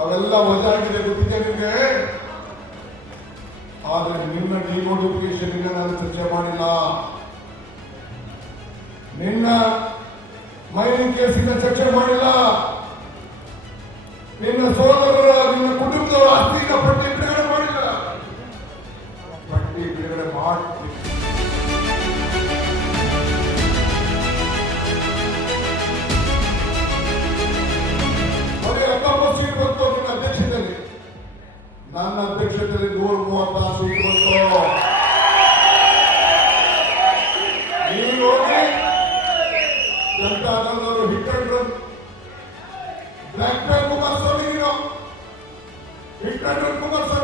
ಅವೆಲ್ಲ ವಜಾಗಿದೆ ಗೊತ್ತಿದೆ ನಿಮಗೆ ಆದರೆ ನಿನ್ನ ಡಿಮೋಟಿಫಿಕೇಶನ್ ಇಂದ ನಾನು ಚರ್ಚೆ ಮಾಡಿಲ್ಲ. ನಿನ್ನ ಮೈನಿಂಗ್ ಕೇಸಿಂದ ಚರ್ಚೆ ಮಾಡಿಲ್ಲ. ನಿನ್ನ ಸೋದರರ, ನಿನ್ನ ಕುಟುಂಬದವರ ಆಸ್ತಿಯಿಂದ ಪಟ್ಟಿ ಬಿಡುಗಡೆ ಮಾಡಿಲ್ಲ. ಪಟ್ಟಿ ಬಿಡುಗಡೆ ನನ್ನ ಅಧ್ಯಕ್ಷತೆಯಲ್ಲಿ ನೂರ ಮೂವತ್ತಾರು ಸೀಟ್ ಬಂತು ನೀವು ಹೋಗಿ ಜನತಾದಳದವರು hit and run black back Kumaraswamy ನೀನು ಹಿಟ್ ಅಂಡ್ ರನ್ ಕುಮಾರಸ್ವಾಮಿ